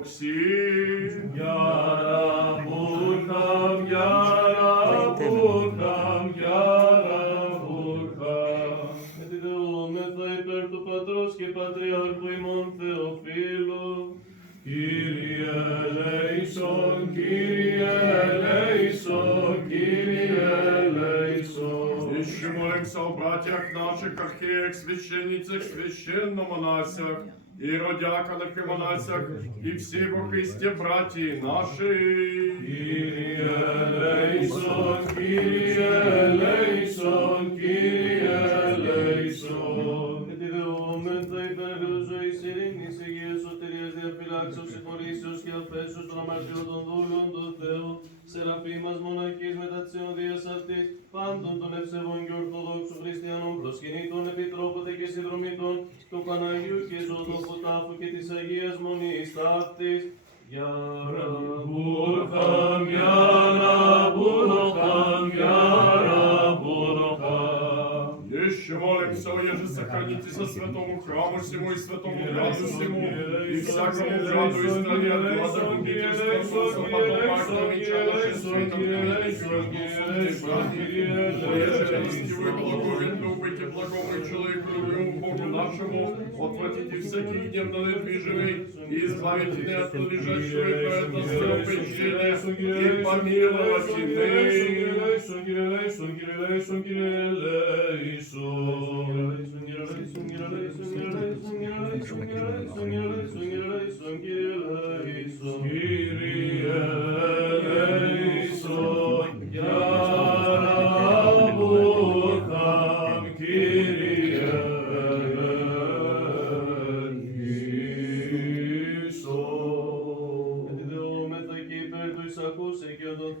δοξή. Γιαραβούρχαμ, γιαραβούρχαμ, γιαραβούρχαμ. Μετιδεούμεθα υπέρ του Πατρός και Πατριάρχου ημών Θεοφύλου. Κύριε ελέησον, Κύριε ελέησον, Κύριε ελέησον. Еще молимся о братьях наших, архиереях, священницах, священномонасях, иеродиаконах и монасях, и все во Христе братья наши. Κύριε ελέησον, Κύριε ελέησον, Κύριε ελέησον. Μετιδεούμεθα υπέρ Θεού ζωής, ειρήνης, υγείας, σωτηρίας, διαφυλάξεως, συγχωρήσεως και αφέσεως των αμαρτιών των δούλων του Θεού, Σεραφείμας μοναχής μετά της συνοδείας αυτής, πάντων των ευσεβών και ορθοδόξων χριστιανών προσκυνήτων, επιτρόπωτε και συνδρομητών του Παναγίου και ζωοτόφου τάφου και της Αγίας Μονής ταύτης. Γιαραβούρχαμ, γιαραβούρχαμ, γιαραβούρχαμ. Еще молимся, еже сохранитесь со святому храму всему и святому граду всему, и всякому граду и стране от глаза губительства, западного начала светом милостивый, благовидный, быть благому человеку, любимому Богу нашему, отвратите всякий гнев на недвижимый, и избавите не от лежащего и поэта скоропечения, и помиловать Μετιδεούμεθα και υπέρ του εισακούσε και των Θεών